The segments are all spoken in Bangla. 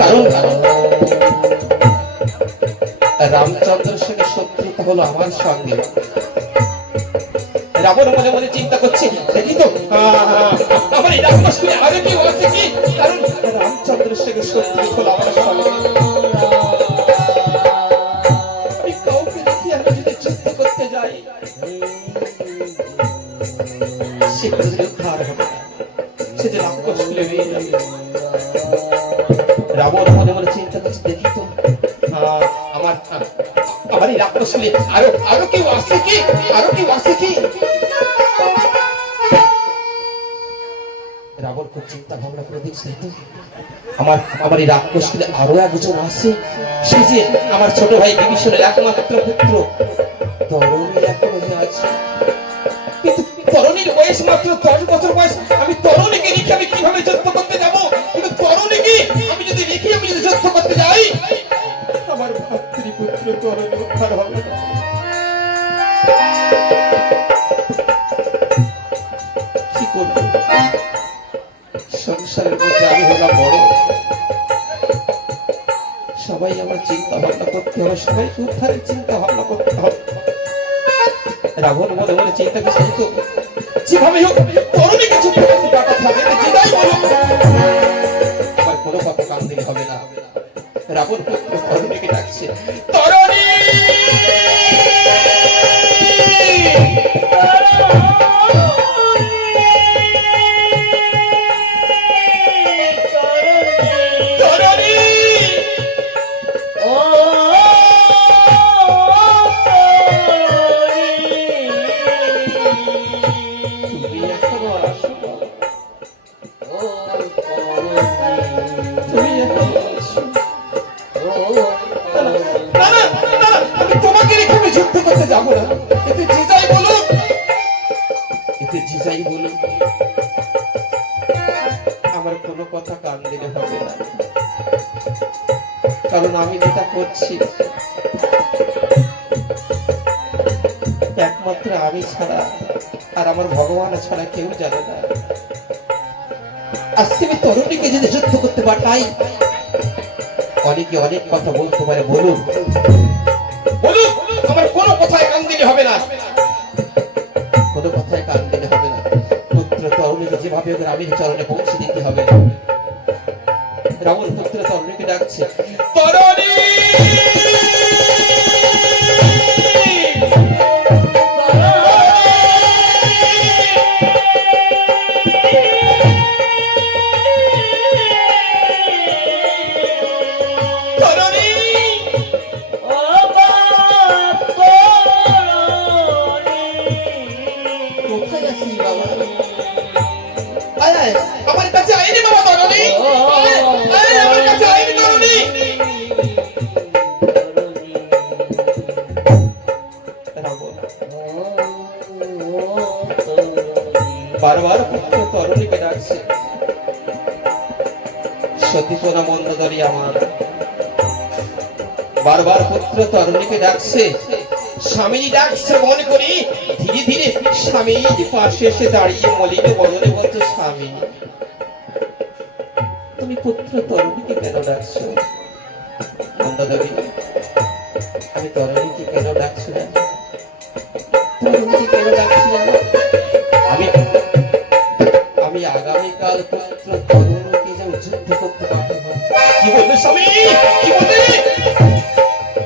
কারণ রামচন্দ্রের সঙ্গে শত্রুতা হলো আমার সঙ্গে। রাবণ মনে মনে চিন্তা করছে, দেখি তো আমার এই রামকৃষ্ণ আরো কি আছে কি, কারণ রামচন্দ্রের সঙ্গে শত্রু হলো আমার সঙ্গে। আমি কাউকে দেখি আমি যদি যুদ্ধ করতে যাই সে উদ্ধার হবে, সে যে রামকৃষ্ণ হয়ে যাবে। রাবণ মনে মনে চিন্তা করছে, দেখি তো আমার এই রাক্ষসী আরো কেউ আছে কি, আরো কেউ আছে কি। রাবণ খুব চিন্তা ভাবনা করে দেখছে, আমার এই রাক্ষসী আরো একজন আছে, সে যে আমার ছোট ভাই বিভীষণের একমাত্র পুত্র তরুণী এখনো যে আছে। কিন্তু তরুণীর বয়স মাত্র 10 বছর বয়স, আমি তরুণীকে রেখে আমি কিভাবে যুদ্ধ করতে যাব? কিন্তু তরুণীকে আমি যদি রেখে আমি যদি যুদ্ধ করতে যাই আমার ভাতৃপুত্র তরুণী উদ্ধার হবে না। কি করবো? সংসারের মধ্যে আমি হলাম বড়, সবাই আমার চিন্তা ভাবনা করতে হবে, সবাইকে উদ্ধারের চিন্তা ভাবনা করতে হবে। রাবণ মনে মনে চিন্তা করছে, তো যেভাবে হোক তরুণীকে যুদ্ধ করতে পাঠাতে হবে, যেটাই বলুক আমার কোনো কথা কান দিলে হবে না। রাবণ তরুণীকে ডাকছে, তরুণী আমার কোনো কথা কান দিলে হবে না, কারণ আমি যেটা করছি একমাত্র আমি ছাড়া আর আমার ভগবান ছাড়া কেউ জানে না। আজকে আমি তরুণীকে যদি যুদ্ধ করতে পাঠাই অনেকে অনেক কথা বলতে পারে, বলুন বলুন, আমার কোনো কথায় কান দিলে হবে না, কোনো কথায় কান দিলে হবে না। পুত্র তরুণীকে যেভাবে রামের চরণে পৌঁছে দিতে হবে। রাবণ পুত্র তরুণীকে ডাকছে, তরুণী আমার কাছে আইনি বাবা, তরুণী আমার কাছে আইনি তরুণী। বারবার পুত্র তরুণীকে ডাকছে, সতীপনা মন্দোদরী আমার বারবার পুত্র তরুণীকে ডাকছে। স্বামী ডাকছে মনে করি, ধীরে ধীরে স্বামীর পাশে এসে দাঁড়িয়ে মলিনে বদনে বলছে, স্বামী তুমি পুত্র তরুণীকে কেন ডাকছো? মন্দোদরী আমি তরুণীকে কেন ডাকছি না, তরুণীকে কেন ডাকছি না? আমি আগামীকাল পুত্র তরুণীকে যে যুদ্ধ করতে পারবো। কি বলবে স্বামী, কি বলবে?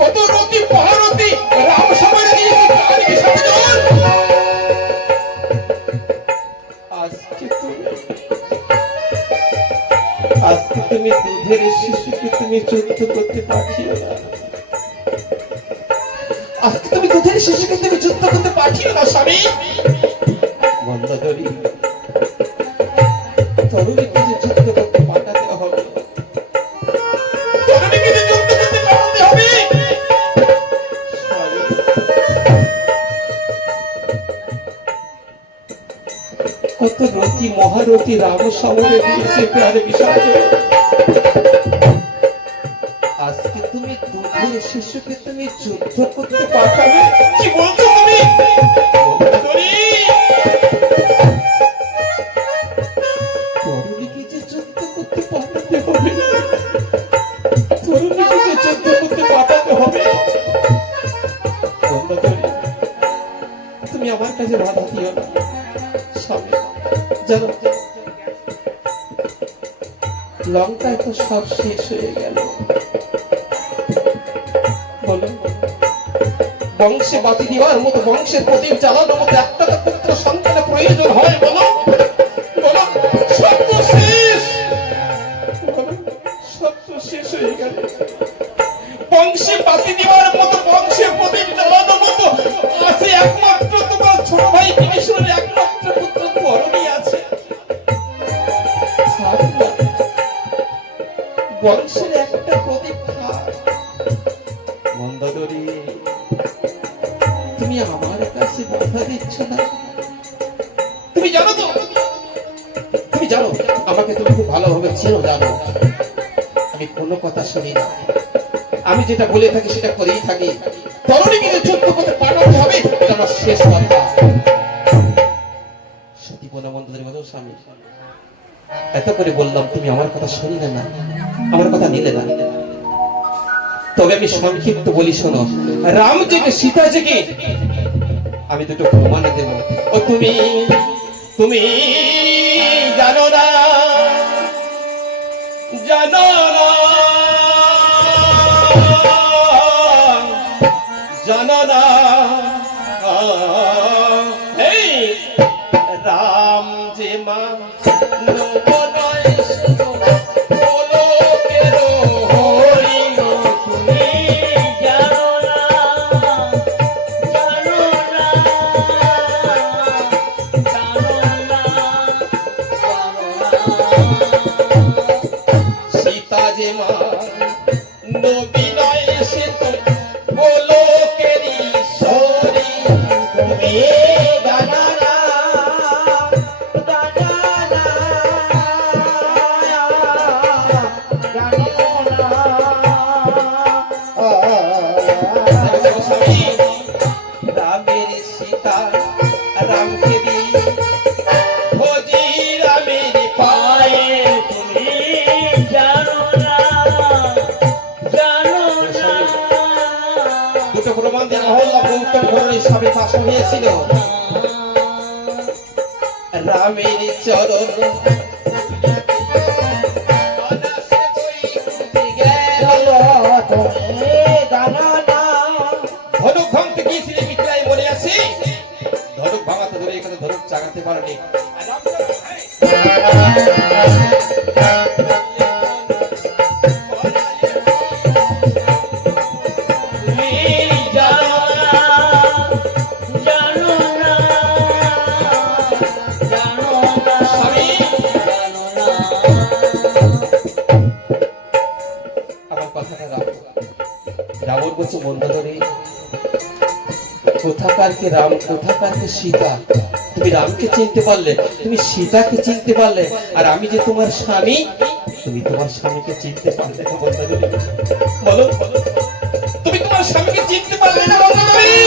কত রতি মহারতি রাম সমানে দিয়েছে প্রাণকে সমাদর। আজকে তুমি দুধের শিশুকে তুমি যুদ্ধ করতে পাঠিও না, আজকে তুমি দুধের শিশুকে তুমি যুদ্ধ করতে পাঠিও না স্বামী। মন্দোদরী তরুণীকে যে যুদ্ধ করতে পাঠাতে হবে, তরুণীকে যে যুদ্ধ করতে পাঠাতে হবে। কত রতি মহারতি রাম সমরে দিয়েছে প্রাণে বিসর্জন। আজকে তুমি দুধের শিশুকে তুমি যুদ্ধ করতে পাঠাবে? কি বলছো তুমি? তরুণীকে যে যুদ্ধ করতে পাঠাতে হবে। জানো লঙ্কায় তো সব শেষ হয়ে গেল। বলো বংশে বাতি দেওয়ার মতো, বংশের প্রদীপ জ্বালানোর মতো একটা তো পুত্র সন্তানের প্রয়োজন হয়। বলো বলো সব তো শেষ, বলো সব তো শেষ হয়ে গেল। বংশে বাতি দেওয়ার মতো, বংশের প্রদীপ জ্বালানোর মতো আছে একমাত্র তোমার ছোট ভাই বিভীষণের একমাত্র পুত্র ধরণী আছে। বংশের একটা প্রদীপ থাক। মন্দোদরী তুমি আমার কাছে বাধা দিচ্ছ না? তুমি জানো তো, তুমি জানো আমাকে তুমি খুব ভালোভাবে চেনো, জানো আমি কোনো কথা শুনি না, আমি যেটা বলে থাকি সেটা করেই থাকি। তরুণীকে যে যুদ্ধ করতে পাঠাতে হবে এটা আমার শেষ কথা। সতী বনা মন্দোদরী বলো স্বামী এত করে বললাম তুমি আমার কথা শুনলে না, আমার কথা নিলে না। তবে আমি সংক্ষিপ্ত বলি শোনো, রাম জেগে সীতা জেগে আমি দুটো প্রমাণ দেব। ও তুমি তুমি জানো না, জানো না, জানো না এই রাম যে মা রামের চরণ ধনুক ভাঙতে গিয়েছিলেন মিথিলায় মনে আছে? ধনুক ভাঙাতে ধরে এখানে ধনুক চাগাতে পারেনি। রাবণ বলছে মন্দোদরী কোথাকারকে রাম, কোথাকারকে সীতা। তুমি রামকে চিনতে পারলে, তুমি সীতাকে চিনতে পারলে, আর আমি যে তোমার স্বামী তুমি তোমার স্বামীকে চিনতে পারলে না মন্দোদরী? বলো তুমি তোমার স্বামীকে চিনতে পারলে না মন্দোদরী?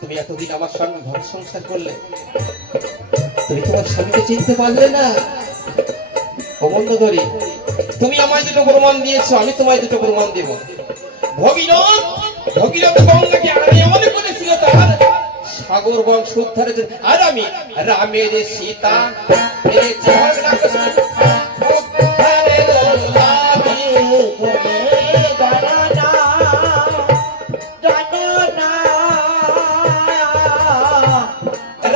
তুমি এতদিন আমার সঙ্গে ঘর সংসার করলে, তুমি তোমার স্বামীকে চিনতে পারলে না? ও মন্দোদরী তুমি আমায় দুটো প্রমাণ দিয়েছো, আমি তোমায় দুটো প্রমাণ দেব। ভগীরথ ভগীরথ গঙ্গাকে আড়ে মনে করেছিল তার সাগর বংশ উদ্ধারের জন্য, আর আমি রামের সীতা মেরেছি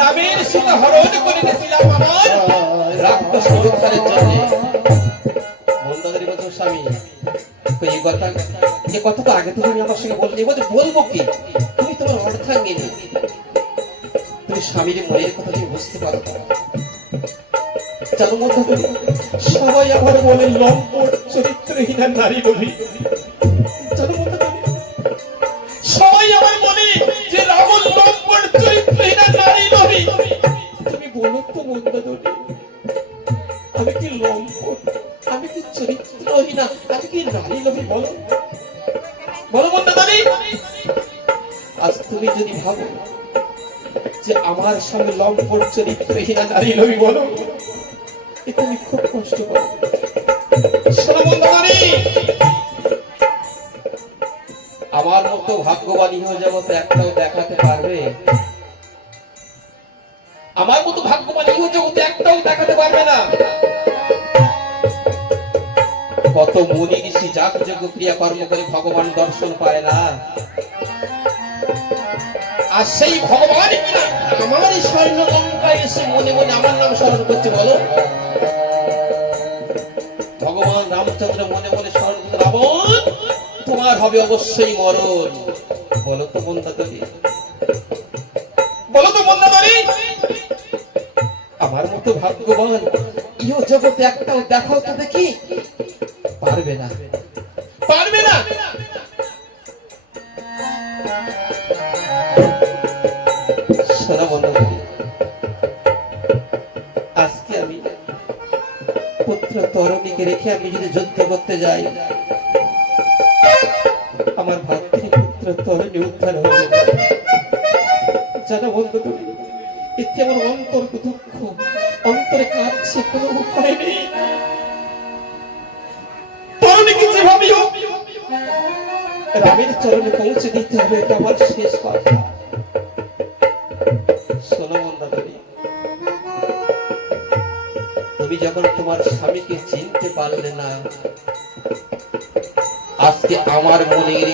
রামের সীতা হরণ করে এনেছিলাম আমার রাক্ষস উদ্ধারের জন্য। মন্দোদরী বলছো স্বামী এই কথা তো আগে থেকে আমি আমার সঙ্গে বলিনি, বলবো কি? তুমি তোমার অর্থাঙ্গিনী, তুমি স্বামীর মনের কথা তুমি বুঝতে পারো না। জানো মন্দোদরী সবাই আমার বলে লম্পট চরিত্রহীনা নারী লোভী। জানো মন্দোদরী সবাই আমার বলে যে রাবণ লম্পট চরিত্রহীনা নারী লোভী। তুমি বলো তো মন্দোদরী আমি কি লম্পট, আমি কি চরিত্রহীনা, আমি কি নারী লোভী? বলো বলো মন্দোদরী। আজ তুমি যদি ভাবো যে আমার সঙ্গে লম্পট চরিত্রহীনা নারী লোভী, বলো তুমি খুব কষ্ট করো। শোনো মন্দোদরী আমার মতো ভাগ্যবানী হয়ে যাবো তো একটাও দেখাতে পারবে? আমার দেখাতে পারবে না। কত মুনি ঋষি যাগ যজ্ঞ ক্রিয়া কর্ম করে ভগবান দর্শন পায় না, আর সেই ভগবান কিনা আমার এই স্বর্ণ লঙ্কায় এসে মনে মনে আমার নাম স্মরণ করছে। বলো, ভগবান রামচন্দ্র মনে মনে স্মরণ করছে, রাবণ তোমার হবে অবশ্যই মরণ। বলো তো মন্দাদরি, বলো তো মন্দাদরি, আমার মতো ভাগ্যবান ইহ জগতে একটাও দেখাও তো দেখি। পারবে না, পারবে না। শোনা মন্দাদরি, আজকে আমি পুত্র তরণীকে রেখে আমি যদি যুদ্ধ করতে যাই, আমার ভাতৃপুত্র তরণী উদ্ধার হবে না। জানা বন্ধুগণ, এতে আমার অন্তর দুঃখ, অন্তরে কাঁদছে, কোনো উপায় নেই। তরণীকে যেভাবে হোক রামের চরণে পৌঁছে দিতে হবে, এটা আমার শেষ কথা। শোনো মন্দাদরি, তুমি যখন তোমার স্বামীকে চিনতে পারলে না, আজকে আমার মনের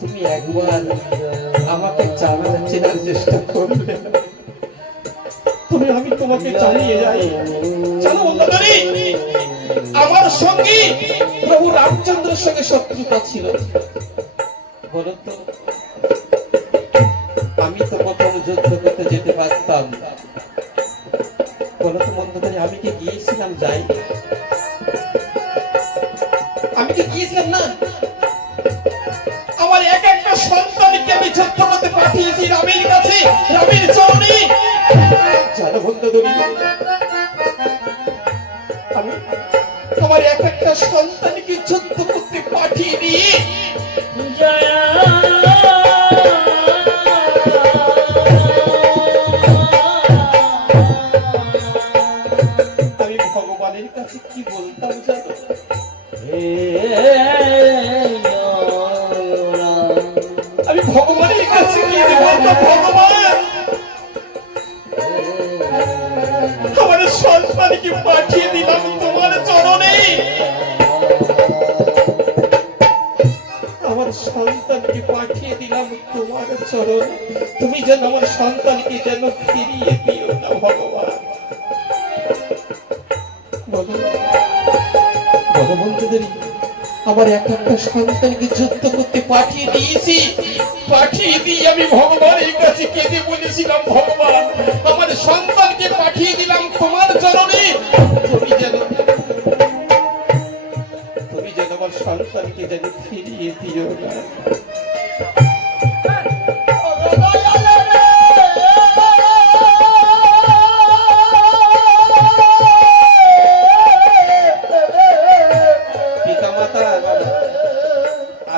তুমি একবার আমাকে চেনার চেষ্টা করবে, তুমি আমি তোমাকে জানিয়ে যাই। চলো মন্দাদরি, আমার সঙ্গে প্রভু রামচন্দ্রের সঙ্গে শত্রুতা ছিল। বলো তো, আমি তো প্রথম যুদ্ধ করতে যেতে পারতাম। বলো তো মন্দাদরি, আমি কি গিয়েছিলাম? যাই, আমি কি গিয়েছিলাম না? আমার এক একটা সন্তানকে আমি যুদ্ধ করতে পাঠিয়েছি রামের কাছে, রামের চরণে। জানো মন্দাদরি, আমি তোমার এক একটা সন্তানকে যুদ্ধ করতে পাঠিয়ে দিয়ে আমি ভগবানের কাছে কি বলতাম জানো? আমি ভগবানের কাছে কি বলতাম, ভগবান আমার সন্তানকে পাঠিয়ে দিলাম তোমার চরণে, আমার সন্তানকে পাঠিয়ে দিলাম তোমার চরণে। তুমি যেন আমার সন্তানকে যেন ফিরিয়ে দিও না ভগবান। বলো বন্ধুদের, আমার এক একটা সন্তানকে যুদ্ধ করতে পাঠিয়ে দিয়েছি, পাঠিয়ে দিয়ে আমি ভগবানের কাছে কেঁদে বলেছিলাম, ভগবান আমার সন্তানকে পাঠিয়ে দিলাম তোমার চরণে, তুমি যেন আমার সন্তানকে যেন ফিরিয়ে দিও না।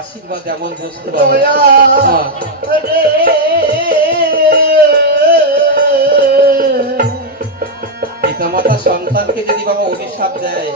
আশীর্বাদ এমন বস্তু, পিতা মাতা সন্তানকে যদি বাবা অভিশাপ দেয়,